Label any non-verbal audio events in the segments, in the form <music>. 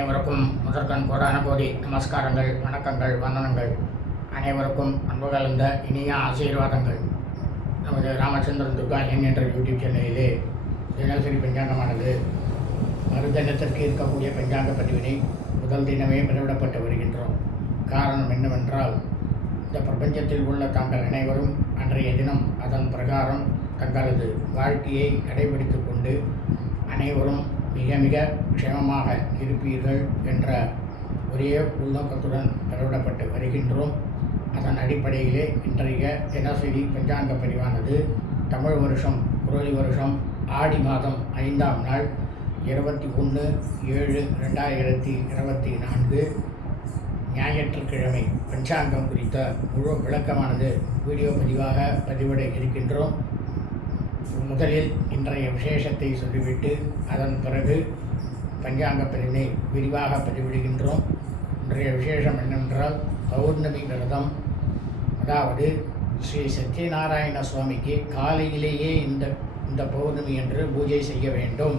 அனைவருக்கும் முதற்கண் கோடான கோடி நமஸ்காரங்கள் வணக்கங்கள் வந்தனங்கள். அனைவருக்கும் அன்பு கலந்த இனிய ஆசீர்வாதங்கள். நமது ராமச்சந்திரன் துர்கா என் என்ற யூடியூப் சேனலிலே தினசரி பஞ்சாங்கமானது. மறுதினத்திற்கு இருக்கக்கூடிய பஞ்சாங்க பதிவினை முதல் தினமே பதிவிடப்பட்டு வருகின்றோம். காரணம் என்னவென்றால் இந்த பிரபஞ்சத்தில் உள்ள தாங்கள் அனைவரும் அன்றைய தினம் அதன் பிரகாரம் தங்களது வாழ்க்கையை கடைபிடித்து கொண்டு அனைவரும் மிக மிக க்ஷேமமாக இருப்பீர்கள் என்ற ஒரே உள்நோக்கத்துடன் பெறவிடப்பட்டு வருகின்றோம். அதன் அடிப்படையிலே இன்றைய தினசரி பஞ்சாங்க பதிவானது தமிழ் வருஷம் குரோலி வருஷம் ஆடி மாதம் ஐந்தாம் நாள் இருபத்தி ஒன்று ஏழு ரெண்டாயிரத்தி இருபத்தி நான்கு. ஞாயிற்றுக்கிழமை பஞ்சாங்கம் குறித்த முழு விளக்கமானது வீடியோ பதிவாக பதிவிட இருக்கின்றோம். முதலில் இன்றைய விசேஷத்தை சொல்லிவிட்டு அதன் பிறகு பஞ்சாங்க பதிவினை விரிவாக பதிவிடுகின்றோம். இன்றைய விசேஷம் என்னென்றால் பௌர்ணமி விரதம். அதாவது ஸ்ரீ சத்யநாராயண சுவாமிக்கு காலையிலேயே இந்த இந்த பௌர்ணமி என்று பூஜை செய்ய வேண்டும்.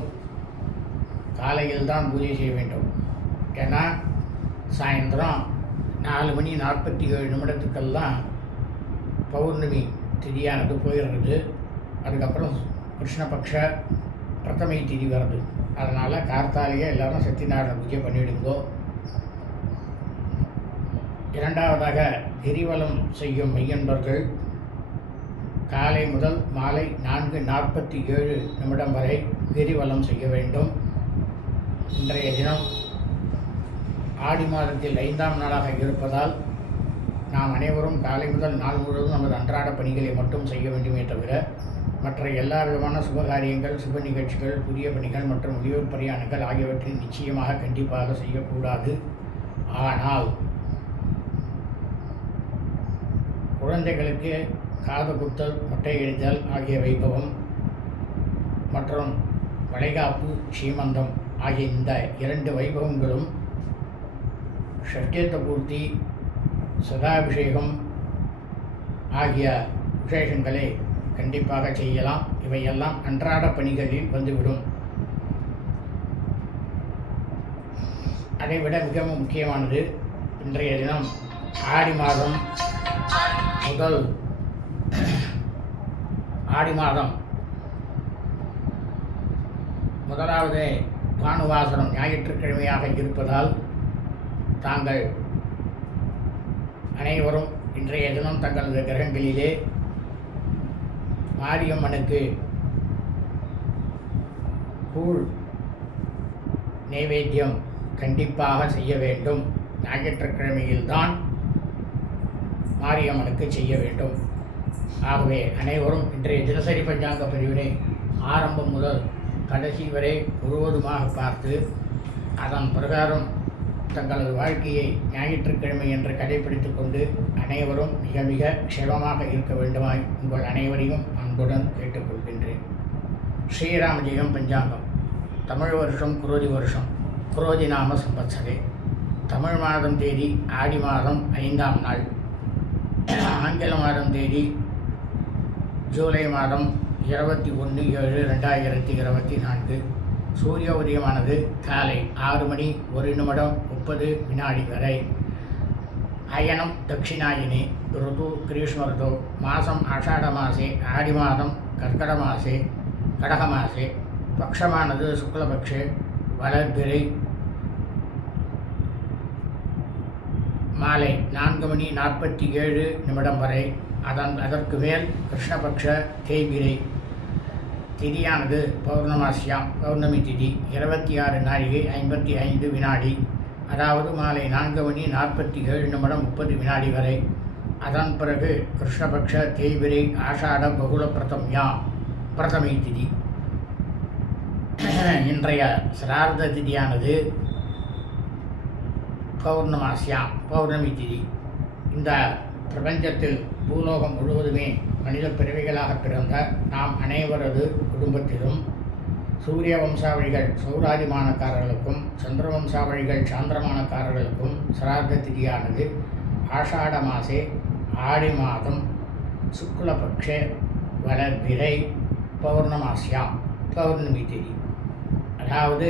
காலையில் தான் பூஜை செய்ய வேண்டும். ஏன்னா சாயந்தரம் நாலு மணி நாற்பத்தி ஏழு நிமிடத்துக்கெல்லாம் பௌர்ணமி திதியானது போயிடுறது. அதுக்கப்புறம் கிருஷ்ணபக்ஷ பிரதமை திதி வருது. அதனால் கார்த்தாலேயே எல்லாரும் சத்தியநாராயண பூஜை பண்ணிவிடுங்கோ இரண்டாவதாக கிரிவலம் செய்யும் மெய்யன்பர்கள். காலை முதல் மாலை நான்கு நாற்பத்தி ஏழு நிமிடம் வரை கிரிவலம் செய்ய வேண்டும். இன்றைய தினம் ஆடி மாதத்தில் ஐந்தாம் நாளாக இருப்பதால் நாம் அனைவரும் காலை முதல் நாள் முழுவதும் நமது அன்றாட பணிகளை மட்டும் செய்ய வேண்டுமே தவிர மற்ற எல்லா விதமான சுபகாரியங்கள் சுப நிகழ்ச்சிகள் புதிய பணிகள் மற்றும் வெளியூர் பிரயாணங்கள் ஆகியவற்றை நிச்சயமாக கண்டிப்பாக செய்யக்கூடாது. ஆனால் குழந்தைகளுக்கு காது குத்தல் மொட்டை எரித்தல் ஆகிய வைபவம் மற்றும் வளைகாப்பு சீமந்தம் ஆகிய இந்த இரண்டு வைபவங்களும் ஷட்யத்த பூர்த்தி சதாபிஷேகம் ஆகிய விசேஷங்களை கண்டிப்பாக செய்யலாம். இவையெல்லாம் அன்றாட பணிகளில் வந்துவிடும். அதைவிட மிகவும் முக்கியமானது இன்றைய தினம் ஆடி மாதம் முதல் ஆடி மாதம். முதலாவது பானுவாசனம் ஞாயிற்றுக்கிழமையாக இருப்பதால் தாங்கள் அனைவரும் இன்றைய தினம் தங்களது கிரகங்களிலே மாரியம்மனுக்கு கூழ் நைவேத்தியம் கண்டிப்பாக செய்ய வேண்டும். ஞாயிற்றுக்கிழமையில்தான் மாரியம்மனுக்கு செய்ய வேண்டும். ஆகவே அனைவரும் இன்றைய தினசரி பஞ்சாங்க பிரிவினை ஆரம்பம் முதல் கடைசி வரை முழுவதுமாக பார்த்து அதன் பிரகாரம் தங்களது வாழ்க்கையை ஞாயிற்றுக்கிழமை என்று கடைபிடித்துக் கொண்டு அனைவரும் மிக மிக க்ஷேமமாக இருக்க வேண்டுமாய் உங்கள் அனைவரையும் அன்புடன் கேட்டுக்கொள்கின்றேன். ஸ்ரீராமஜெயம் பஞ்சாங்கம். தமிழ் வருஷம் குரோதி வருஷம். குரோதி நாம சம்பத்சரே தமிழ் மாதம் தேதி ஆடி மாதம் ஐந்தாம் நாள். ஆங்கில மாதம் தேதி ஜூலை மாதம் இருபத்தி ஒன்று ஏழு ரெண்டாயிரத்தி இருபத்தி நான்கு. சூரிய உதயமானது காலை ஆறு மணி ஒரு நிமிடம் முப்பது வினாடி வரை. அயனம் தட்சிணாயினி ருது கிரீஷ்ம ருது மாதம் ஆஷாட மாசே ஆடி மாதம் கர்க்கட மாசே கடக மாசே பக்ஷமானது சுக்லபக்ஷே வளர்பிறை மாலை நான்கு மணி நாற்பத்தி ஏழு நிமிடம் வரை அதன் அதற்கு மேல் கிருஷ்ணபக்ஷ தேய்பிரை. திதியானது பௌர்ணமாசியாம் பௌர்ணமி திதி இருபத்தி ஆறு நாழிகை ஐம்பத்தி ஐந்து வினாடி. அதாவது மாலை நான்கு மணி நாற்பத்தி ஏழு நிமிடம் முப்பது வினாடி வரை. அதன் பிறகு கிருஷ்ணபக்ஷ தேய்பிரை ஆஷாட பகுல பிரதம்யா பிரதமை திதி. <clears throat> இன்றைய சிரார்த்த திதியானது பௌர்ணமாசியாம் பௌர்ணமி திதி. இந்த பிரபஞ்சத்தில் பூலோகம் முழுவதுமே மனித பிறவிகளாக பிறந்த நாம் அனைவரது குடும்பத்திலும் சூரிய வம்சாவளிகள் சௌராதிமானக்காரர்களுக்கும் சந்திர வம்சாவளிகள் சாந்திரமானக்காரர்களுக்கும் சிரார்த்த திதியானது ஆஷாட மாசே ஆடி மாதம் சுக்லபக்ஷே வளர்பிறை பௌர்ணமாசியாம் பௌர்ணமி திதி. அதாவது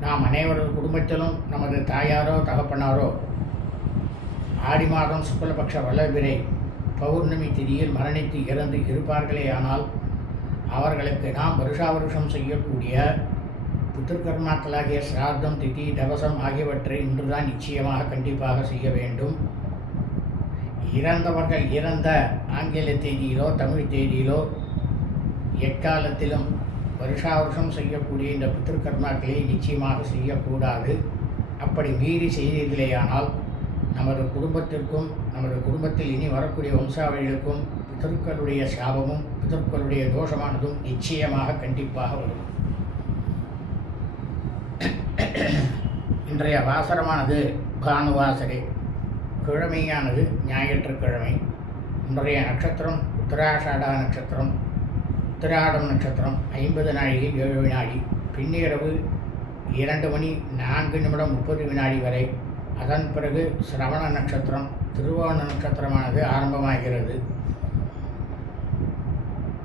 நாம் அனைவரது குடும்பத்திலும் நமது தாயாரோ தகப்பனாரோ ஆடி மாதம் சுக்லபக்ஷ வளர்பிறை பௌர்ணமி திதியில் மரணித்து இறந்து இருப்பார்களே ஆனால் அவர்களுக்கு நாம் வருஷா வருஷம் செய்யக்கூடிய பித்திருக்கர்மாக்களாகிய சிரார்த்தம் திதி தவசம் ஆகியவற்றை இன்றுதான் நிச்சயமாக கண்டிப்பாக செய்ய வேண்டும். இறந்தவர்கள் இறந்த ஆங்கில தேதியிலோ தமிழ் தேதியிலோ எக்காலத்திலும் வருஷா வருஷம் செய்யக்கூடிய இந்த பித்திருக்கர்மாக்களை நிச்சயமாக செய்யக்கூடாது. அப்படி மீறி செய்தீர்களேயானால் நமது குடும்பத்திற்கும் நமது குடும்பத்தில் இனி வரக்கூடிய வம்சாவளிகளுக்கும் பித்தர்களுடைய சாபமும் பித்தர்களுடைய தோஷமானதும் நிச்சயமாக கண்டிப்பாக வரும். இன்றைய வாசரமானது பானுவாசரே கிழமையானது ஞாயிற்றுக்கிழமை. இன்றைய நட்சத்திரம் உத்தராஷாடா நட்சத்திரம் உத்திராடம் நட்சத்திரம் ஐம்பது நாழிகை ஏழு வினாடி பின்னிரவு இரண்டு மணி நான்கு நிமிடம் முப்பது வினாடி வரை. அதன் பிறகு சிரவண நட்சத்திரம் திருவோண நட்சத்திரமானது ஆரம்பமாகிறது.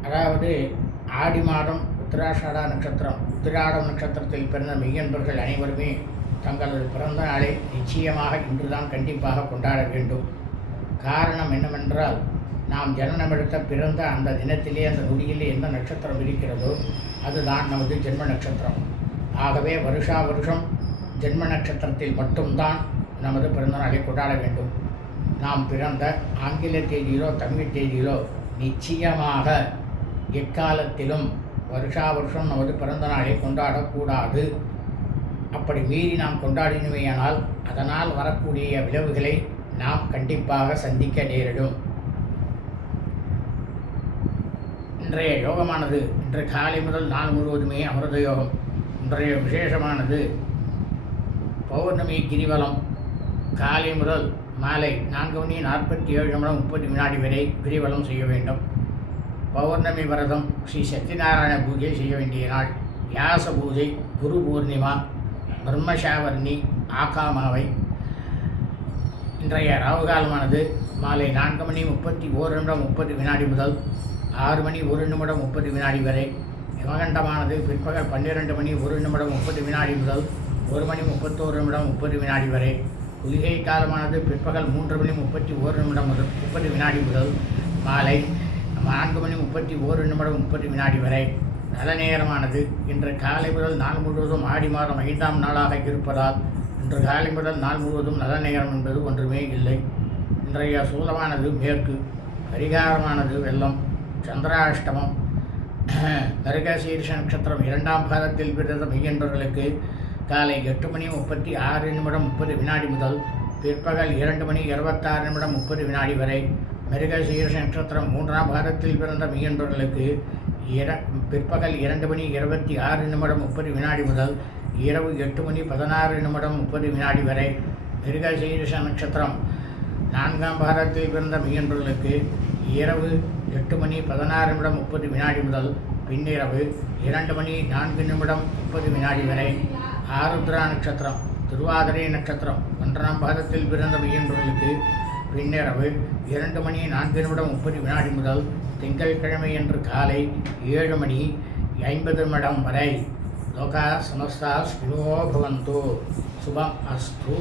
அதாவது ஆடி மாதம் உத்திராஷாடா நட்சத்திரம் உத்திராடம் நட்சத்திரத்தில் பிறந்த மெய்யன்பர்கள் அனைவருமே தங்களது பிறந்த நாளை நிச்சயமாக இன்றுதான் கண்டிப்பாக கொண்டாட வேண்டும். காரணம் என்னவென்றால் நாம் ஜனனமெடுத்த பிறந்த அந்த தினத்திலே அந்த நொடியிலே எந்த நட்சத்திரம் இருக்கிறதோ அதுதான் நமது ஜென்ம நட்சத்திரம். ஆகவே வருஷா வருஷம் ஜென்ம நட்சத்திரத்தில் மட்டும்தான் நமது பிறந்த நாளை கொண்டாட வேண்டும். நாம் பிறந்த ஆங்கில தேதியிலோ தமிழ் தேதியிலோ நிச்சயமாக எக்காலத்திலும் வருஷா வருஷம் நமது பிறந்த நாளை கொண்டாடக்கூடாது. அப்படி மீறி நாம் கொண்டாடினமையானால் அதனால் வரக்கூடிய விளைவுகளை நாம் கண்டிப்பாக சந்திக்க நேரிடும். இன்றைய யோகமானது இன்று காலை முதல் நாள் முழுவதுமே அமிர்த யோகம். இன்றைய விசேஷமானது பௌர்ணமி கிரிவலம். காலை முதல் மாலை நான்கு மணி நாற்பத்தி ஏழு நிமிடம் முப்பது வினாடி வரை கிரிவலம் செய்ய வேண்டும். பௌர்ணமி விரதம் ஸ்ரீ சத்யநாராயண பூஜை செய்ய வேண்டிய நாள். வியாச பூஜை குரு பூர்ணிமா பிரம்மசாவர்ணி ஆகாமாவை. இன்றைய ராவுகாலமானது மாலை நான்கு மணி முப்பத்தி ஓரு நிமிடம் முப்பது வினாடி முதல் ஆறு மணி ஒரு நிமிடம் முப்பது வினாடி வரை. யமகண்டமானது பிற்பகல் பன்னிரெண்டு மணி ஒரு நிமிடம் முப்பது வினாடி முதல் ஒரு மணி முப்பத்தோரு நிமிடம் முப்பது வினாடி வரை. குளிகை காலமானது பிற்பகல் மூன்று மணி முப்பத்தி ஓரு நிமிடம் முதல் முப்பது வினாடி முதல் மாலை நான்கு மணி முப்பத்தி ஓரு நிமிடம் முப்பது வினாடி வரை நல்ல நேரமானது. இன்று காலை முதல் நாள் முழுவதும் ஆடி மாதம் ஐந்தாம் நாளாக இருப்பதால் இன்று காலை முதல் நாள் முழுவதும் நல்ல நேரம் என்பது ஒன்றுமே இல்லை. இன்றைய சூலமானது மேற்கு பரிகாரமானது வெள்ளம் சந்திராஷ்டமம் மிருகசீர்ஷ நட்சத்திரம் இரண்டாம் பாதத்தில் பிறந்த மெய்யன்பர்களுக்கு காலை எட்டு மணி முப்பத்தி ஆறு நிமிடம் முப்பது வினாடி முதல் பிற்பகல் இரண்டு மணி இருபத்தாறு நிமிடம் முப்பது வினாடி வரை மிருகசீர்ஷ நட்சத்திரம் மூன்றாம் பாகத்தில் பிறந்த மீன்பர்களுக்கு இர பிற்பகல் இரண்டு மணி இருபத்தி ஆறு நிமிடம் முப்பது வினாடி முதல் இரவு எட்டு மணி பதினாறு நிமிடம் முப்பது வினாடி வரை மிருகசீரிஷ நட்சத்திரம் நான்காம் பாகத்தில் பிறந்த மீன்பர்களுக்கு இரவு எட்டு மணி பதினாறு நிமிடம் முப்பது வினாடி முதல் பின்னிரவு இரண்டு மணி நான்கு நிமிடம் முப்பது வினாடி வரை ஆருத்ரா நட்சத்திரம் திருவாதிரை நட்சத்திரம். ஒன்றாம் பாதத்தில் பிறந்த மீன்பர்களுக்கு பின்னிரவு இரண்டு மணி நான்கு நிமிடம் முப்பது வினாடி முதல் திங்கட்கிழமை என்று காலை ஏழு மணி ஐம்பது நிமிடம் வரை. லோகா சமஸ்தா ஸ்பினோ பவந்தோ சுபம் அஸ்து.